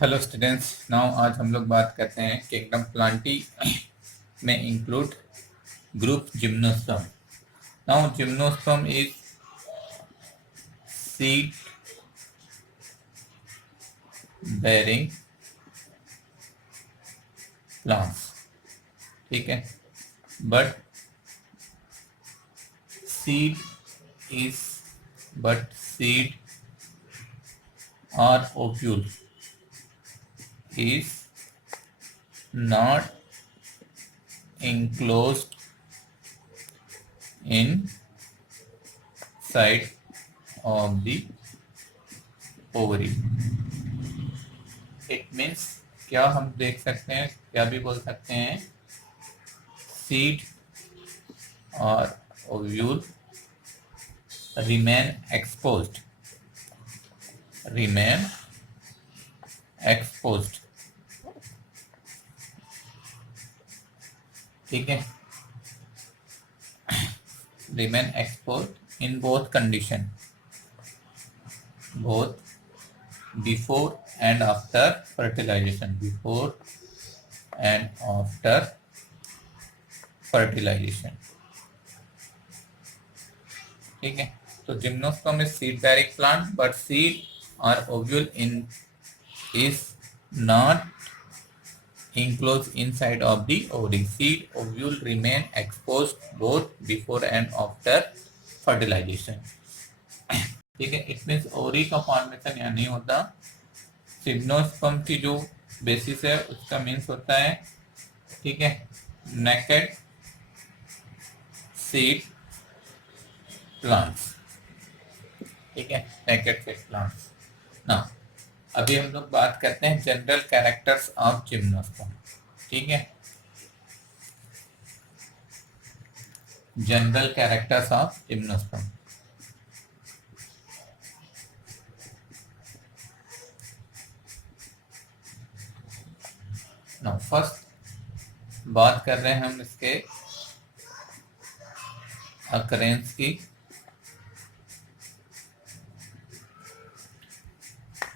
Hello students, now आज हम लोग बात करते हैं किंगडम प्लांटी में include group gymnosperm. Now gymnosperm is seed bearing plants, ठीक है। बट सीड इज सीड और ovule is not enclosed inside of the ovary. It means क्या हम देख सकते हैं, क्या भी बोल सकते हैं, सीड और ओव्यूल remain exposed, ठीक है। remain exposed in both condition, both before and after fertilization, ठीक है। तो gymnosperm is seed bearing plant but seed और ovule is not enclosed inside of the ovary. Seed ovule remain exposed both before and after fertilization. ठीक है। It means ovary का formation यहाँ नहीं होता। जिम्नोस्पर्म की जो बेसिस है उसका मीन्स होता है, ठीक है, नेकेड सीड प्लांट्स, ठीक है, नेकेड सीड प्लांट्स ना। अभी हम लोग बात करते हैं जनरल कैरेक्टर्स ऑफ जिम्नोस्पर्म, ठीक है। General characters of gymnosperm. Now first बात कर रहे हैं हम इसके अकरेंस की,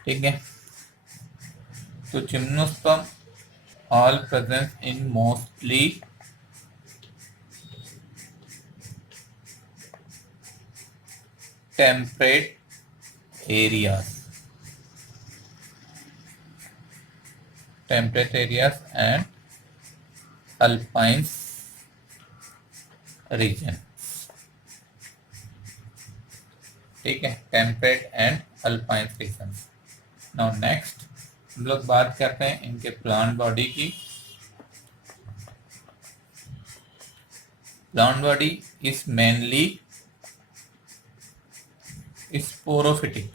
ठीक है। तो gymnosperm all present in mostly temperate areas and alpine region, ठीक है, temperate and alpine region. Now next हम लोग बात करते हैं इनके प्लांट बॉडी की। Plant body is mainly sporophytic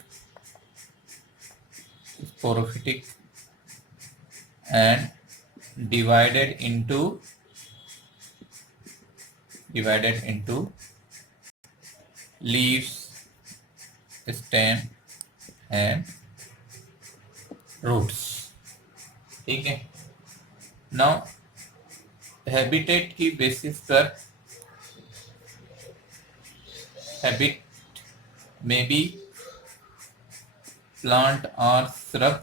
and divided into leaves, stem and roots, ठीक है। नाउ हैबिटेट की बेसिस पर हैबिट में बी प्लांट और shrub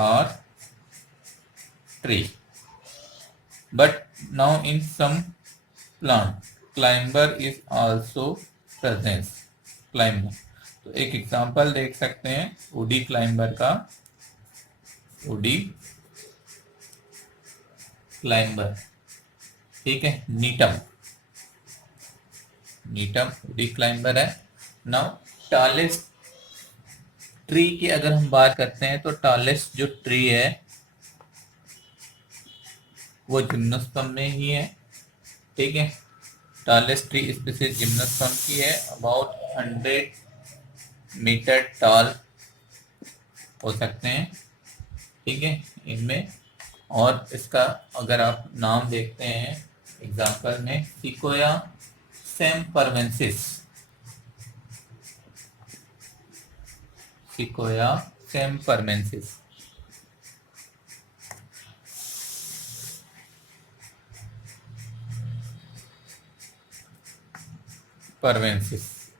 or tree, but now in some plant climber is also present. climber, तो एक एग्जांपल देख सकते हैं वुडी क्लाइंबर का। वुडी क्लाइंबर, ठीक है, नीटम वुडी क्लाइंबर है। नाउ टालेस्ट ट्री की अगर हम बात करते हैं तो टालेस्ट जो ट्री है वो जिम्नोस्पर्म में ही है, ठीक है। टालेस्ट ट्री स्पीसीज जिम्नोस्पर्म की है, अबाउट 100 मीटर टॉल हो सकते हैं, ठीक है, इनमें। और इसका अगर आप नाम देखते हैं एग्जांपल में, sequoia sempervirens,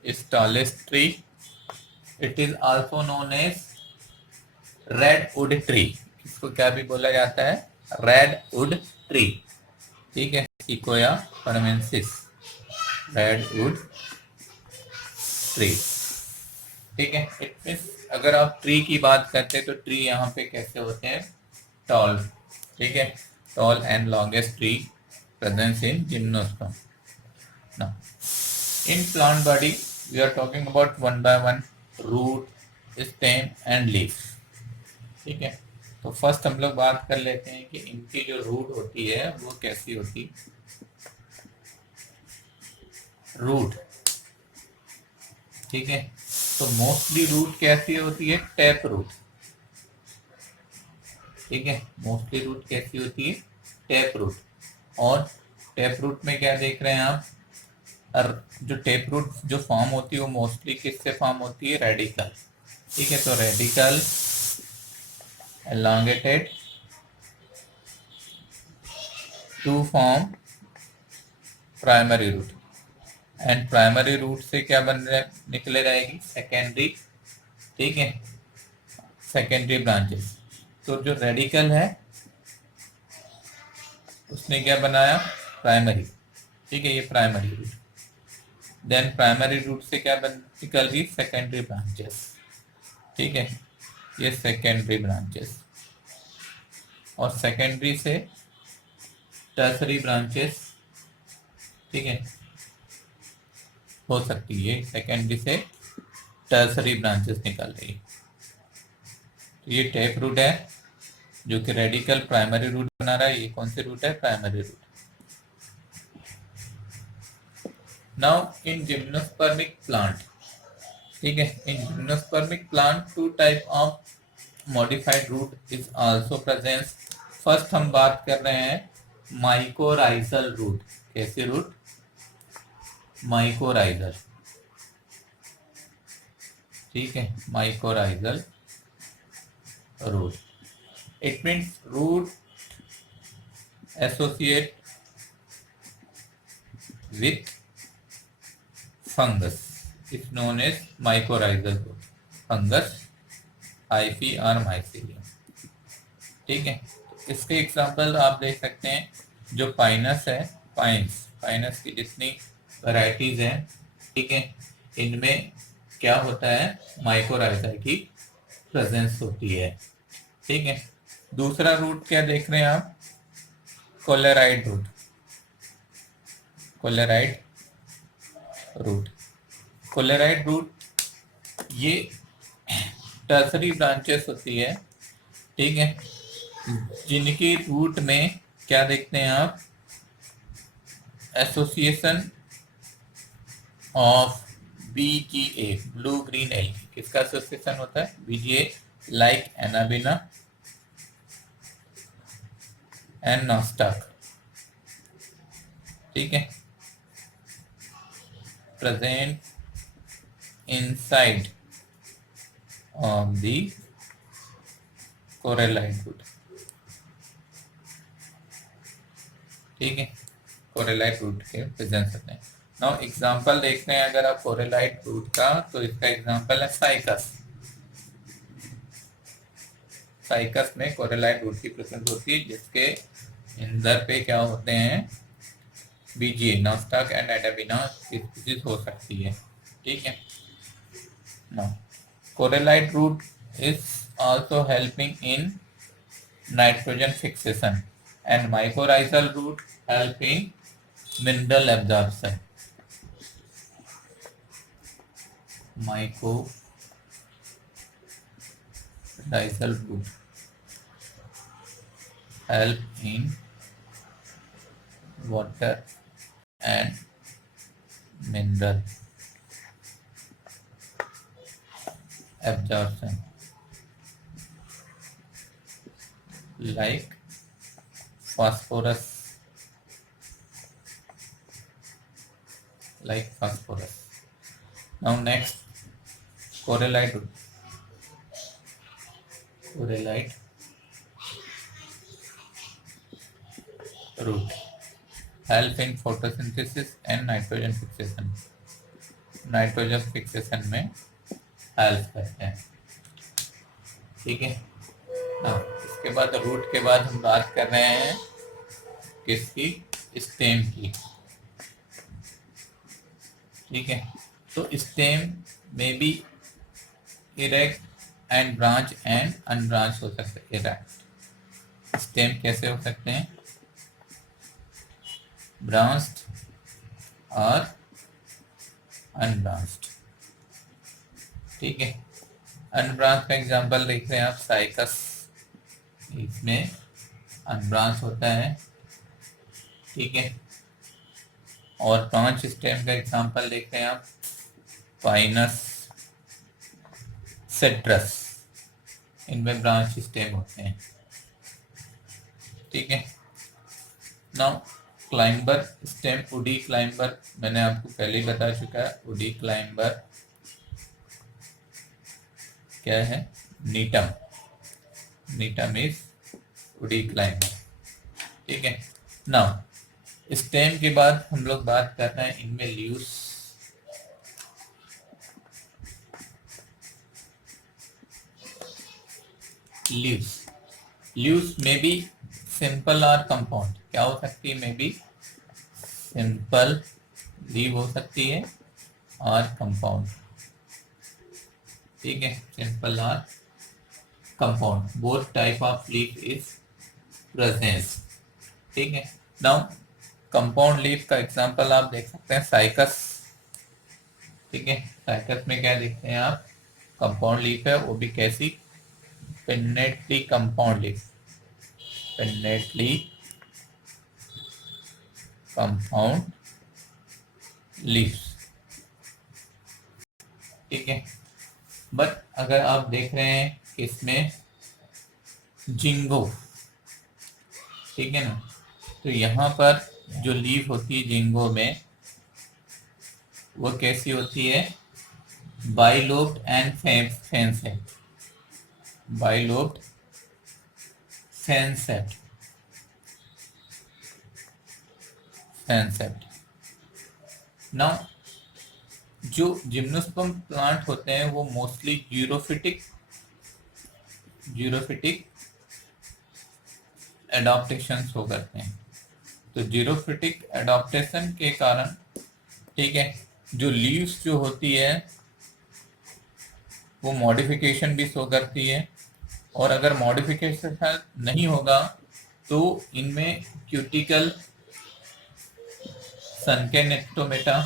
is tallest tree. It is also known as redwood tree, इसको क्या भी बोला जाता है, रेडवुड ट्री, ठीक है, सिकोया परमेंसिस, रेडवुड ट्री, ठीक है। इट मीन्स अगर आप ट्री की बात करते हैं तो ट्री यहाँ पे कैसे होते हैं, टॉल, ठीक है, tall and longest tree presence in gymnosperm. Now in plant body we are talking about one by one root, stem and leaf, ठीक है। तो फर्स्ट हम लोग बात कर लेते हैं कि इनकी जो रूट होती है वो कैसी होती, रूट, ठीक है। तो मोस्टली रूट कैसी होती है, टैप रूट, ठीक है, मोस्टली रूट कैसी होती है, टैप रूट। और टैप रूट में क्या देख रहे हैं आप, और जो टैप रूट जो फॉर्म होती है वो मोस्टली किससे फॉर्म होती है, रेडिकल, ठीक है। तो radical elongated to form primary root, and primary root से क्या बन रहा निकले रहेगी, सेकेंडरी, ठीक है, सेकेंडरी ब्रांचेस। तो जो रेडिकल है उसने क्या बनाया, प्राइमरी, ठीक है, ये primary root, then primary root से क्या बन निकल रही, सेकेंडरी ब्रांचेस, ठीक है, ये सेकेंडरी ब्रांचेस, और सेकेंडरी से टर्सरी ब्रांचेस, ठीक है, हो सकती है, सेकेंडरी से टर्सरी ब्रांचेस निकल रही है। तो ये टैप रूट है जो कि रेडिकल प्राइमरी रूट बना रहा है, ये कौन सी रूट है, primary root. Now in gymnospermic plant, ठीक है, in gymnospermic plant two type of modified root is also present. First हम बात कर रहे हैं माइकोराइजल रूट, कैसे रूट, माइकोराइजल, ठीक है, mycorrhizal root, it means root associate with fungus is known as mycorrhizal root, fungus hyphae और mycelium, ठीक है। इसके एग्जांपल आप देख सकते हैं, जो पाइनस है, पाइनस की जितनी वैरायटीज हैं, ठीक है, इनमें क्या होता है, माइकोराइजा की प्रेजेंस होती है, ठीक है। दूसरा रूट क्या देख रहे हैं आप, कोलेराइड रूट, कोलेराइड रूट, कोलेराइड रूट ये टर्सरी ब्रांचेस होती है, ठीक है, जिनकी रूट में क्या देखते हैं आप, association of BGA, blue green algae, किसका एसोसिएशन होता है, BGA, like Anabaena and nostoc, ठीक है, present inside of the corallite root, ठीक है, corallite root के प्रेजेंस होते हैं। नाउ एग्जांपल देखते हैं अगर आप corallite root का, तो इसका एग्जांपल है साइकस, साइकस में corallite root की प्रेजेंस होती है, जिसके अंदर पे क्या होते हैं, BGA, nostoc and anabaena species हो सकती है, ठीक है। Now coralloid root is also helping in nitrogen fixation and mycorrhizal root help in mineral absorption, mycorrhizal root help in water and mineral absorption, like phosphorus, Now next, corallite root help in photosynthesis and nitrogen fixation, nitrogen fixation में help करते हैं, ठीक है। हाँ, इसके बाद root के बाद हम बात कर रहे हैं किसकी, स्टेम की। ठीक है, तो स्टेम में भी erect and branch and unbranch हो सकते हैं। इरेक्ट स्टेम कैसे हो सकते हैं, ब्रांच्ड और अनब्रांच्ड। ठीक है, अनब्रांच का एग्जांपल देख रहे हैं आप, साइकस, इसमें अनब्रांच होता है। ठीक है, और ब्रांच स्टेम का एग्जांपल देख रहे हैं आप, पाइनस, सिट्रस, इनमें ब्रांच स्टेम होते हैं। ठीक है, now climber stem, woody climber मैंने आपको पहले ही बता चुका है। वुडी क्लाइंबर क्या है, नीटम, नीटम इज वुडी क्लाइंबर। ठीक है, नाउ स्टेम के बाद हम लोग बात कर रहे हैं इनमें लीव्स। लीव्स, लीव्स में भी सिंपल और कंपाउंड, क्या हो सकती है, में भी सिंपल लीव हो सकती है और कंपाउंड। ठीक है, सिंपल और compound, both type of leaf is presence. ठीक है, नाउ कंपाउंड लीफ का एग्जांपल आप देख सकते हैं, साइकस। ठीक है, साइकस में क्या देखते हैं आप, कंपाउंड लीफ है, वो भी कैसी, pinnately compound leaf, pinnately compound leaves. ठीक है, बट अगर आप देख रहे हैं इसमें जिंगो, ठीक है ना, तो यहाँ पर जो लीफ होती है जिंगो में, वो कैसी होती है, बाइलोब्ड एंड फेंसेट, बाइलोब्ड फेंसेट, फेंसेट। नाउ जो जिम्नोस्पर्म प्लांट होते हैं वो mostly xerophytic, xerophytic adaptation show करते हैं। तो जीरोफिटिक एडाप्टेशन के कारण, ठीक है, जो लीव्स जो होती है वो मॉडिफिकेशन भी शो करती है, और अगर मॉडिफिकेशन नहीं होगा तो इनमें क्यूटिकल, सनकेनेक्टोमेटा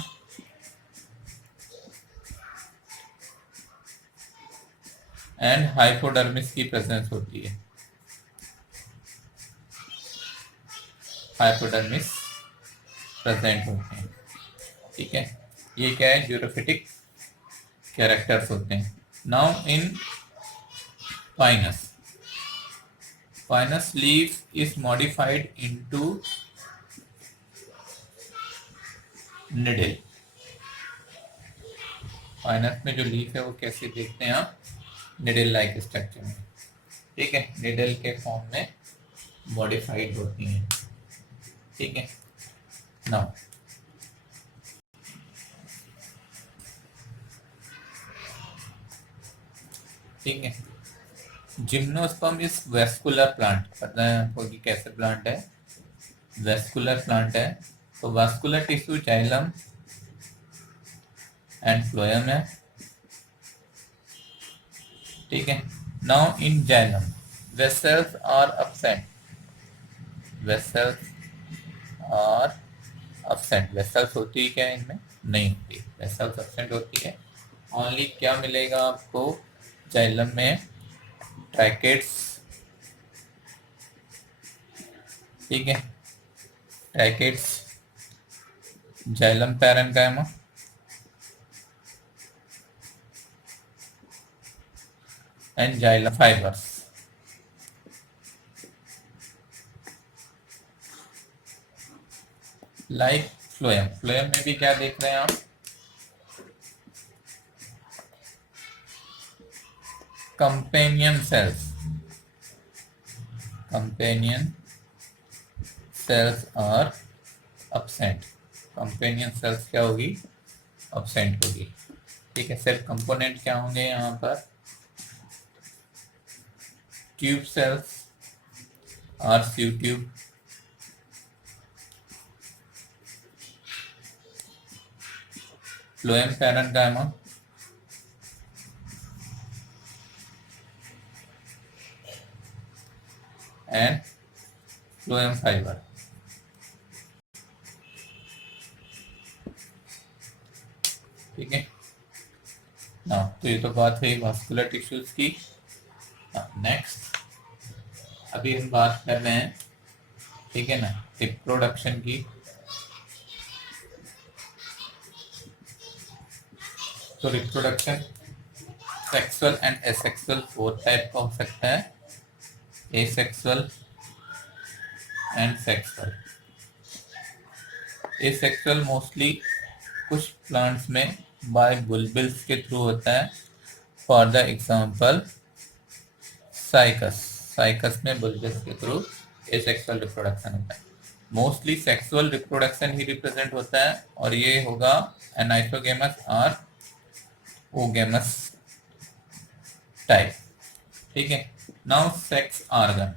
एंड हाइपोडर्मिस की प्रेजेंस होती है, हाइपोडर्मिस प्रेजेंट होते हैं। ठीक है, ये क्या है, ज्यूरोफिटिक कैरेक्टर्स होते हैं। Now in Pinus, Pinus leaf is modified into needle. Pinus में जो लीफ है वो कैसे देखते हैं आप, निडल लाइक स्ट्रक्चर में। ठीक है, निडल के फॉर्म में मॉडिफाइड होती हैं। ठीक है, नाउ ठीक है, जिम्नोस्पर्म इज वेस्कुलर प्लांट, पता है आपको कि कैसे प्लांट है, वेस्कुलर प्लांट है। तो vascular tissue xylem and phloem है। ठीक है, now in xylem vessels are absent, vessels are absent, vessels होती है क्या इनमें, नहीं होती, वेसल्स absent होती है। ओनली क्या मिलेगा आपको जाइलम में, ट्रैकेट्स। ठीक है, tracheids, xylem parenchyma and xylem fibres. Like phloem, phloem में भी क्या देख रहे हैं आप, companion cells, companion cells are absent, companion cells क्या होगी, absent होगी। ठीक है, सेल कंपोनेंट क्या होंगे यहाँ पर, tube cells or sieve tube, phloem parenchyma, and phloem fiber. ठीक है ना, तो ये तो बात है वास्कुलर टिश्यूज की। नेक्स्ट अभी हम बात कर रहे हैं, ठीक है ना, रिप्रोडक्शन की। तो reproduction sexual and asexual 4 type का हो सकता है, asexual and sexual. Asexual mostly कुछ प्लांट्स में बाय बुलबिल्स के थ्रू होता है। For the example cycas, cycas में बुलबिल्स के थ्रू एसेक्सुअल रिप्रोडक्शन होता है। मोस्टली सेक्सुअल रिप्रोडक्शन ही रिप्रेजेंट होता है, और ये होगा एनाइसोगेमस और ओगेमस टाइप। ठीक है, now sex organ,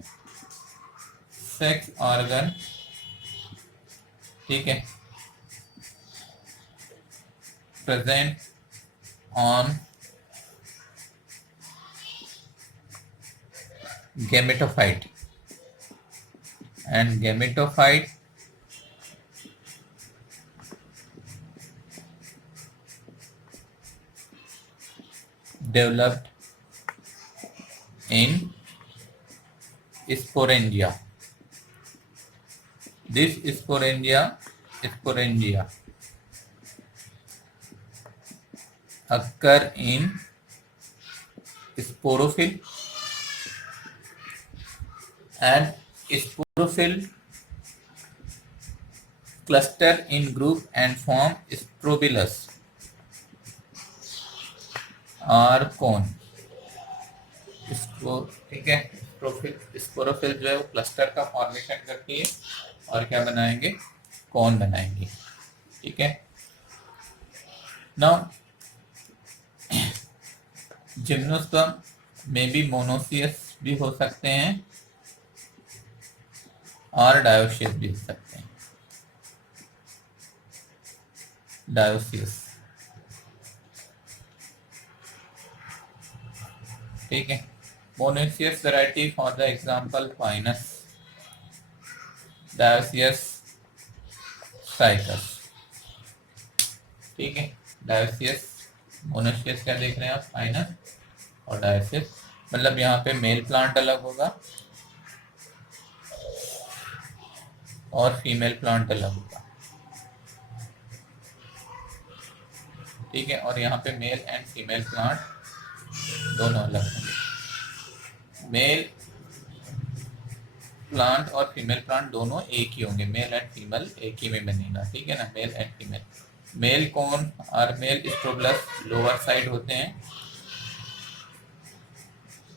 sex organ, ठीक है, present on gametophyte, and gametophyte developed in sporangia. This sporangia occur in sporophyll, and sporophyll cluster in group and form strobilus or cone. इसको ठीक है, स्पोरोफिल जो है वो क्लस्टर का फॉर्मेशन करती है और क्या बनाएंगे, कौन बनाएंगे। ठीक है, नाउ जिम्नोस्पर्म में भी मोनोसियस भी हो सकते हैं और डायोसियस भी हो सकते हैं, डायोसियस। ठीक है, monoecious variety for the example fineness, dioecious cycas. ठीक है, डायोसियस, मोनोसियस क्या देख रहे हैं आप, फाइनस और डायोसियस। मतलब यहाँ पे मेल प्लांट अलग होगा और फीमेल प्लांट अलग होगा। ठीक है, और यहाँ पे मेल एंड फीमेल प्लांट दोनों अलग होंगे। मेल प्लांट और फीमेल प्लांट दोनों एक ही होंगे, मेल एंड फीमेल एक ही में बनेगा। ठीक है ना, मेल एंड फीमेल। मेल कौन और मेल स्ट्रोबलस लोअर साइड होते हैं,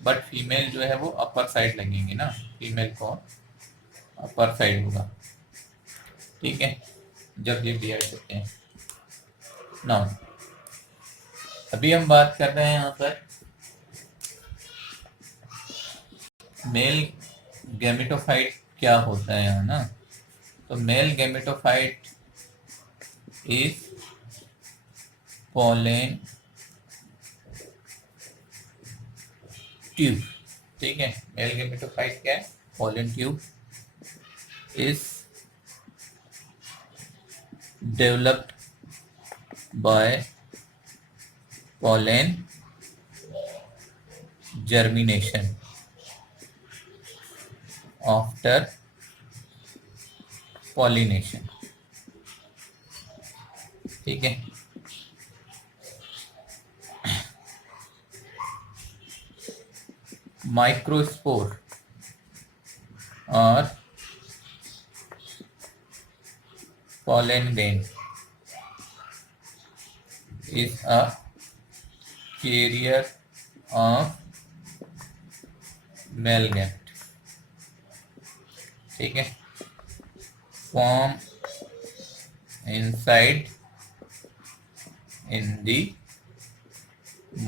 बट फीमेल जो है वो अपर साइड लगेंगे ना, फीमेल कौन अपर साइड होगा। ठीक है, जब ये बियर्ड होते हैं। नाउ अभी हम बात कर रहे हैं यहाँ पर मेल गैमेटोफाइट क्या होता है यहाँ ना। तो male gametophyte is pollen tube. ठीक है, मेल गैमेटोफाइट क्या है, pollen tube is developed by pollen germination after pollination। ठीक है, माइक्रोस्पोर और pollen grain is a carrier of male gamete। ठीक है, form inside in the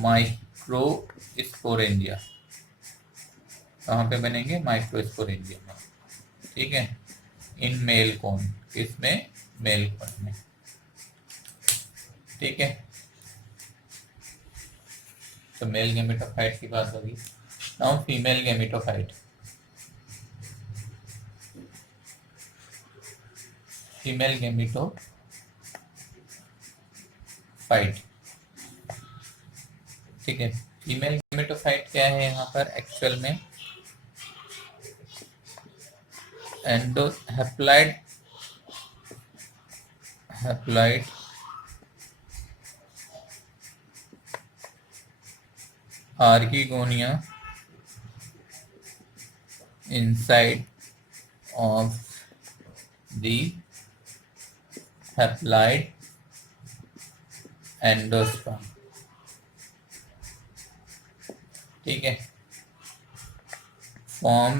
microsporangia। कहाँ पे बनेंगे, माइक्रोस्पोरेंजिया में, ठीक है, इन मेल कोन, किसमें, मेल कोन में, ठीक है। तो मेल गेमेटोफाइट की बात होगी। Now female gametophyte, female gametophyte, ठीक है। फीमेल गेमेटोफाइट क्या है यहाँ पर एक्चुअल में, endo haploid archegonia inside of the haploid endosperm, ठीक है, form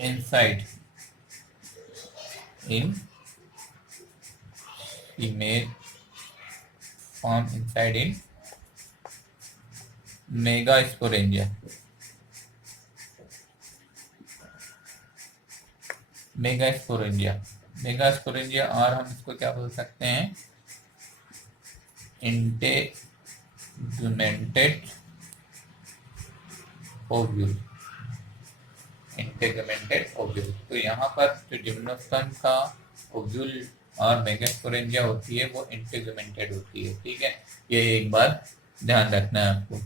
inside in female, form inside in megasporangia, megasporangia और हम इसको क्या बोल सकते हैं, इंटेगुमेंटेड ओव्यूल, इंटेगुमेंटेड ओव्यूल। तो यहाँ पर जो जिम्नोस्पर्म का ओव्यूल और मेगास्पोरेंजिया होती है वो इंटेगुमेंटेड होती है, ठीक है, ये एक बात ध्यान रखना है आपको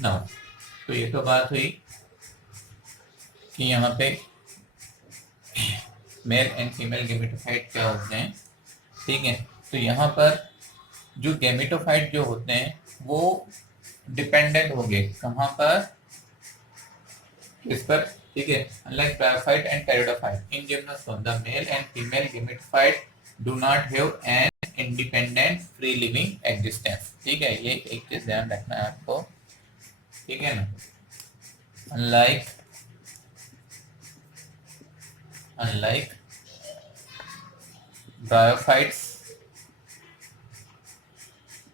ना। तो ये तो बात हुई कि यहाँ पे मेल एंड फीमेल गेमेटोफाइट क्या होते हैं, ठीक है। तो यहाँ पर जो गेमेटोफाइट जो होते हैं वो डिपेंडेंट होंगे कहाँ पर, इस पर, ठीक है। Unlike bryophyte and pteridophyte in gymnosperm the male and female gametophyte do not have an independent free living existence, ठीक है, ये एक चीज ध्यान रखना है आपको, ठीक है ना। Unlike bryophytes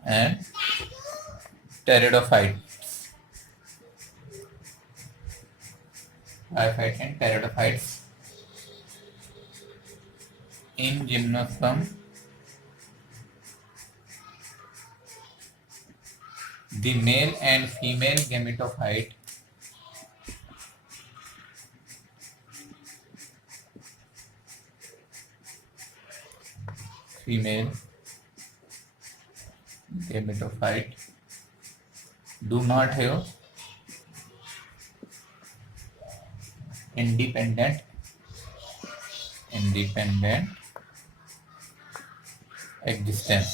and pteridophytes, bryophytes and pteridophytes in gymnosperm the male and female gametophyte do not have independent existence,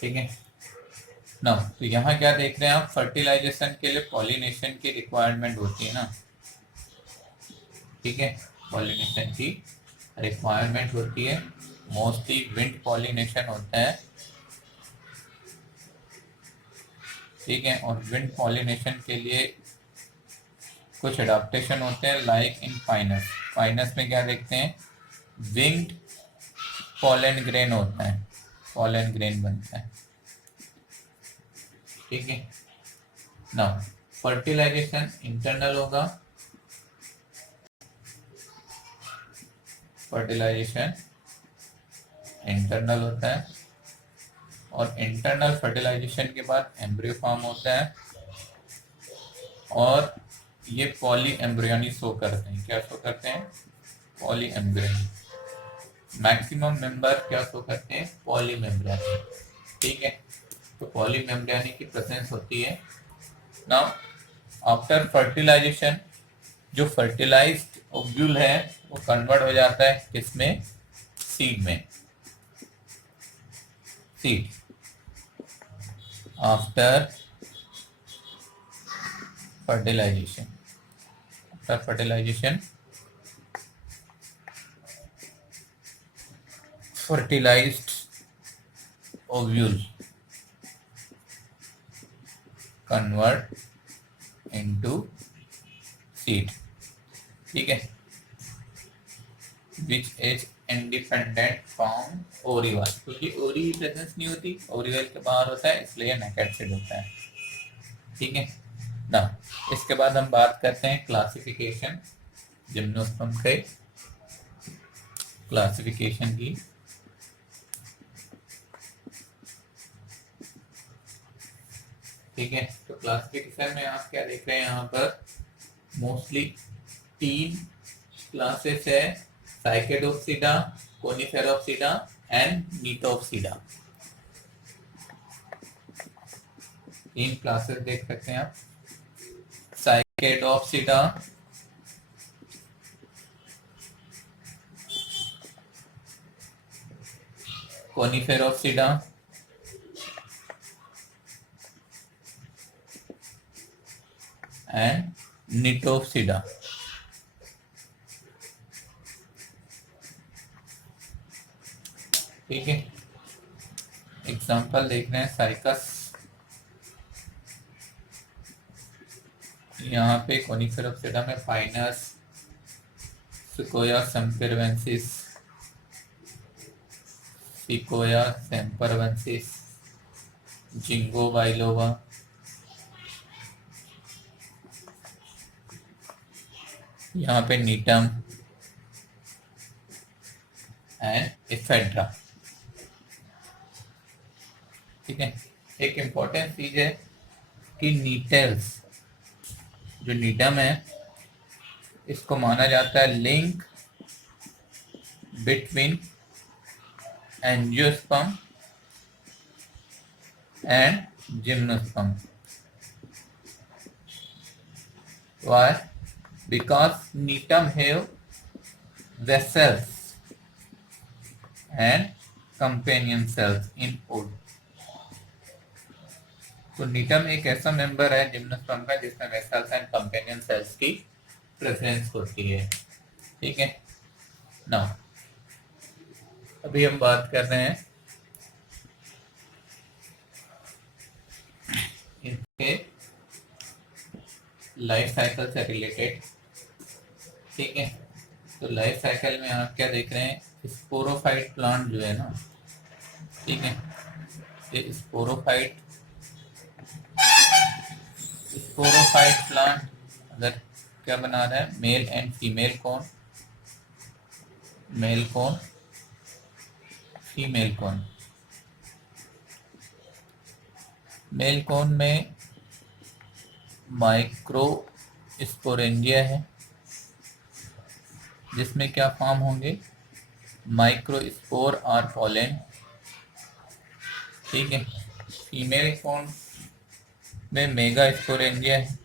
ठीक है ना। तो यहाँ क्या देख रहे हैं आप, फर्टिलाइजेशन के लिए पॉलिनेशन की रिक्वायरमेंट होती है ना, ठीक है, पॉलिनेशन की रिक्वायरमेंट होती है, मोस्टली विंड पॉलिनेशन होता है, ठीक है। और विंड पॉलिनेशन के लिए कुछ एडाप्टेशन होते हैं, लाइक इन पाइनस में क्या देखते हैं, विंग्ड पॉलन ग्रेन होता है, पॉलन ग्रेन बनता है, ठीक है ना। फर्टिलाइजेशन इंटरनल होगा, फर्टिलाइजेशन इंटरनल होता है, और इंटरनल फर्टिलाइजेशन के बाद एम्ब्रियो फॉर्म होता है, और ये पॉली एम्ब्रियोनी शो करते हैं, क्या शो करते हैं, पॉली एम्ब्रियोनी। मैक्सिमम मेंबर क्या शो करते हैं, पॉली मेम्ब्रियोनी, ठीक है। तो पॉली मेम्ब्रियोनी की प्रेजेंस होती है। नाउ आफ्टर फर्टिलाइजेशन जो फर्टिलाइज्ड ओव्यूल है वो कन्वर्ट हो जाता है किसमें, सीड में, seed. After fertilization fertilized ovule convert into seed, ठीक है, which is इंडिपेंडेंट फ्रॉम ओरिवल, क्योंकि ओरी प्रेजेंस नहीं होती, ओरिवल के बाहर होता है, इसलिए नेकेड सीड होता है। ठीक है ना। इसके बाद हम बात करते हैं क्लासिफिकेशन, जिम्नोस्पर्म के क्लासिफिकेशन की। ठीक है, तो क्लासिफिकेशन में आप क्या देख रहे हैं, यहाँ पर मोस्टली 3 क्लासेस है, साइकेडोप्सिडा, कोनिफेरोप्सिडा एंड नीटोप्सिडा। 3 क्लासेस देख सकते हैं आप, साइकेडोप्सिडा, कोनिफेरोप्सिडा एंड नीटोप्सिडा। ठीक है, एग्जाम्पल देख रहे हैं, साइकस, यहाँ पे कोनिफेरोप्सिडा में फाइनस, सिकोया सेम्परवेंसिस, सिकोया सेम्परवेंसिस, जिंगो बाइलोवा, यहाँ पे नीटम एंड एफेड्रा। ठीक है, एक इम्पोर्टेंट चीज है कि नीटल्स, जो नीटम है, इसको माना जाता है link between angiosperm and gymnosperm. Why? Because netum have vessels and companion cells in wood. तो नीटम एक ऐसा मेंबर है जिम्नोस्पर्म का जिसमें वेसल्स एंड कंपेनियन सेल्स की प्रेजेंस होती है। ठीक है ना, अभी हम बात कर रहे हैं इनके लाइफ साइकिल से रिलेटेड। ठीक है, तो लाइफ साइकिल में आप क्या देख रहे हैं, स्पोरोफाइट प्लांट जो है ना, ठीक है, ये स्पोरोफाइट प्लांट अगर क्या बना रहा है, male and female cone, male cone, female cone. Male cone में माइक्रो स्पोरेंजिया है, जिसमें क्या फॉर्म होंगे, माइक्रोस्पोर और पोलन। ठीक है, फीमेल कोन में मेगा स्पोरेंजिया है,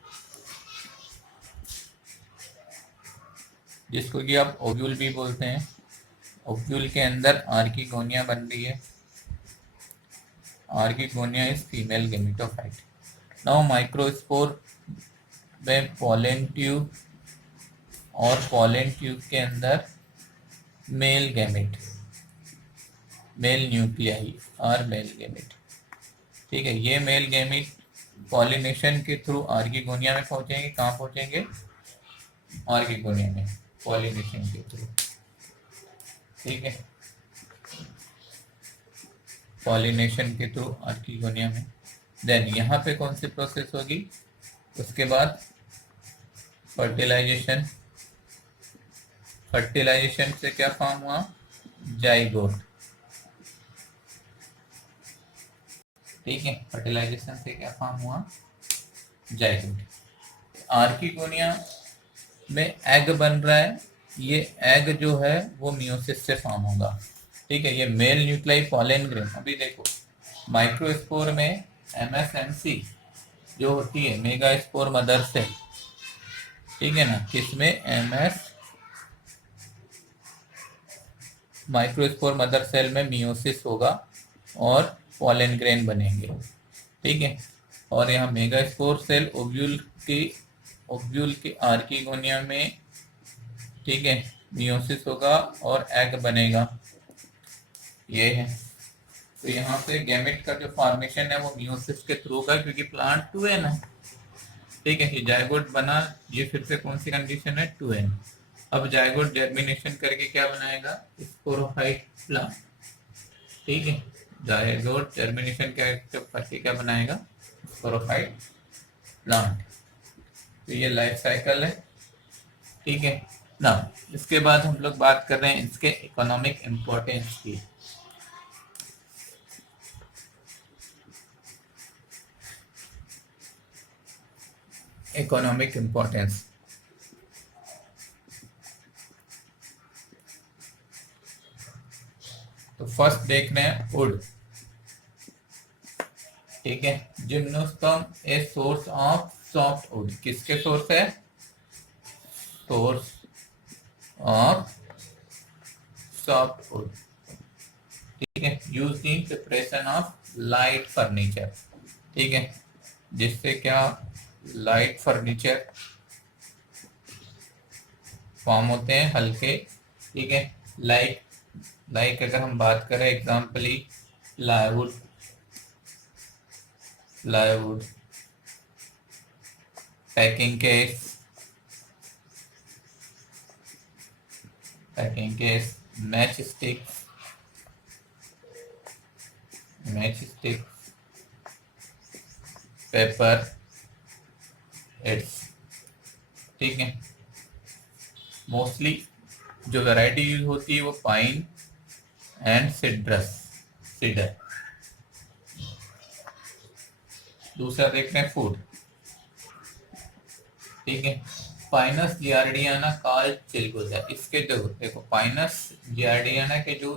जिसको कि आप ओव्यूल भी बोलते हैं। ओव्यूल के अंदर आर्किगोनिया बन रही है, archegonia is female gametophyte. Now microspore में पोलन ट्यूब, और पोलन ट्यूब के अंदर मेल गैमेट, मेल न्यूक्लियाई और मेल गैमेट। ठीक है, ये मेल गैमेट पॉलिनेशन के थ्रू आर्किगोनिया में पहुंचेंगे। कहाँ पहुंचेंगे, आर्किगोनिया में, पॉलिनेशन के थ्रू। ठीक है, पॉलिनेशन के थ्रू आर्किगोनिया में। देन यहाँ पे कौन सी प्रोसेस होगी, उसके बाद फर्टिलाइजेशन। फर्टिलाइजेशन से क्या फॉर्म हुआ, जाइगोट। ठीक है, फर्टिलाइजेशन से क्या फॉर्म हुआ, जाइगोट। आर्किगोनिया में एग बन रहा है, ये एग जो है वो मियोसिस से फॉर्म होगा। ठीक है, ये मेल न्यूक्लियाई पोलन ग्रेन। अभी देखो, माइक्रोस्पोर में MSMC जो होती है, मेगा स्पोर मदर सेल। ठीक है ना, किसमें, MS माइक्रोस्पोर मदर सेल में मियोसिस होगा और पोलन ग्रेन बनेंगे। ठीक है, और यहाँ मेगा स्पोर सेल ओव्यूल के आर्किगोनिया में, ठीक है, मियोसिस होगा और एग बनेगा। ये है, तो यहाँ पे गैमेट का जो फॉर्मेशन है वो मियोसिस के थ्रू होगा, क्योंकि प्लांट 2n है। ठीक है, ये जाइगोट बना, ये फिर से कौन सी कंडीशन है, 2n। अब जायगोट जर्मिनेशन करके क्या बनाएगा, स्पोरोफाइट प्लांट। ठीक है, जायगोट जर्मिनेशन करके क्या बनाएगा, स्पोरोफाइट प्लांट। तो ये लाइफ साइकिल है। ठीक है ना। इसके बाद हम लोग बात कर रहे हैं इसके इकोनॉमिक इम्पोर्टेंस की। इकोनॉमिक इम्पोर्टेंस, तो फर्स्ट देख रहे हैं वुड। ठीक है, gymnosperm a source of soft wood, किसके सोर्स है, सोर्स ऑफ सॉफ्ट वुड। ठीक है, use in preparation of light furniture. ठीक है, जिससे क्या लाइट फर्नीचर फॉर्म होते हैं, हल्के। ठीक है, लाइक अगर हम बात करें example plywood, packing case, match sticks, paper aids. ठीक है, मोस्टली जो वैरायटी यूज होती है वो पाइन एंड सीडर। दूसरा देखते हैं फूड। ठीक है, पाइनस जियार्डियाना काल चिलगोजा, इसके जो देखो पाइनस जियार्डियाना के जो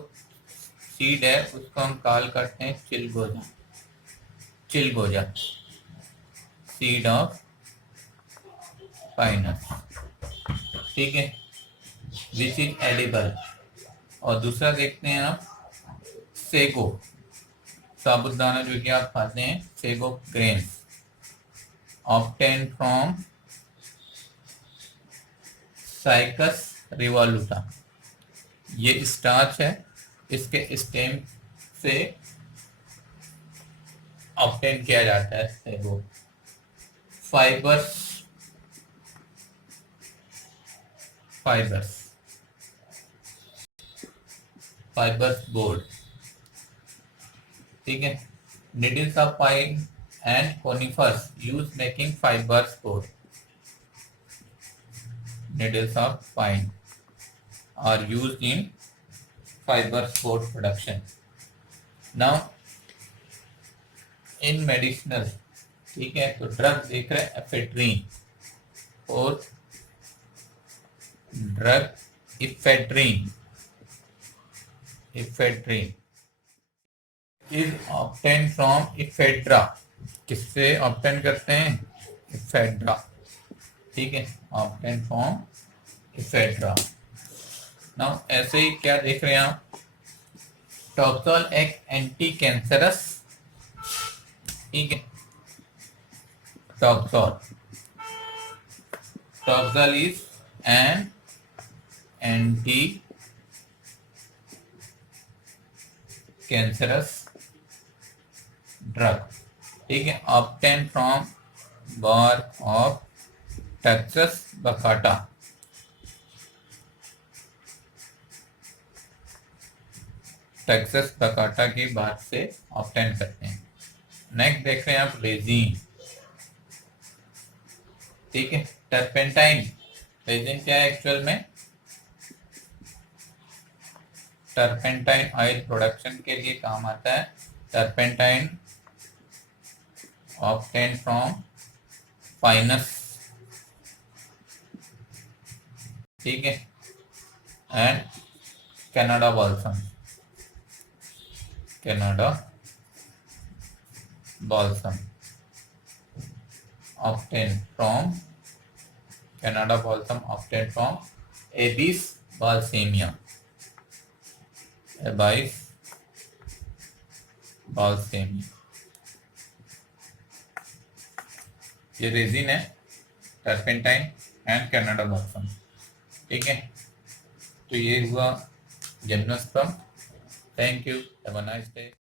सीड है उसको हम काल करते हैं चिलगोजा, सीड ऑफ पाइनस। ठीक है, विच इज एडिबल। और दूसरा देखते हैं आप सेगो, साबुदाना जो कि आप खाते हैं, सेगो grains obtain from cycas revoluta, ये स्टार्च है, इसके स्टेम से ऑब्टेन किया जाता है सेगो। Fibres board. ठीक है, needles of pine and conifers use making fibers board. Needles of pine are used in fibers board production. Now in medicinal, ठीक है, तो ड्रग देख रहे हैं एफेड्रीन, और drug ephedrine is obtain from ephedra, किससे ऑब्टेन करते हैं, इफेड्रा। ठीक है, ऑब्टेन फ्रॉम इफेड्रा। नाउ ऐसे ही क्या देख रहे हैं आप, टॉक्सोल एक एंटी कैंसरस। ठीक है, taxol is an anti cancerous drug. ठीक है, obtain from bark of taxus baccata. Taxus baccata की बात से ऑब्टेन करते हैं। नेक्स्ट देख रहे हैं आप रेजिन। ठीक है, टर्पेंटाइन, रेजिन क्या है एक्चुअल में, टर्पेंटाइन ऑयल प्रोडक्शन के लिए काम आता है। Turpentine obtain from Pinus. ठीक है, and Canada balsam obtained from Canada balsam obtained from Abies balsamia. ये रेजिन है, टर्पेंटाइन एंड कनाडा बाल्सम। ठीक है, तो ये हुआ gymnosperm. Thank you, have a nice day.